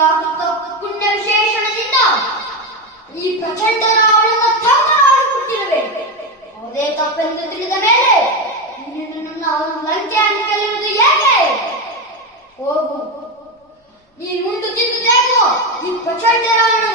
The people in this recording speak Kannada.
ಪ್ರಾಕೃತ ಪುಣ್ಯ ವಿಶೇಷಣದಿಂದ ಈ ಪ್ರಚಂಡ ರಾವಣನ ಥಾಮರಾಗುತ್ತಿರುವೆ. ಅದೇ ತಪ್ಪೆಂದು ತಿಳಿದ ಮೇಲೆ ನಿನ್ನನ್ನು ಅವನು ಲಂಕೆಯನ್ನು ಗೆಲ್ಲುವುದು ಹೇಗೆ? ಹೋಗು, ನೀನು ಮುಂದೆ ತಿಂದು ತೆಗೆದು ಈ ಪ್ರಚಂಡ ರಾವಣ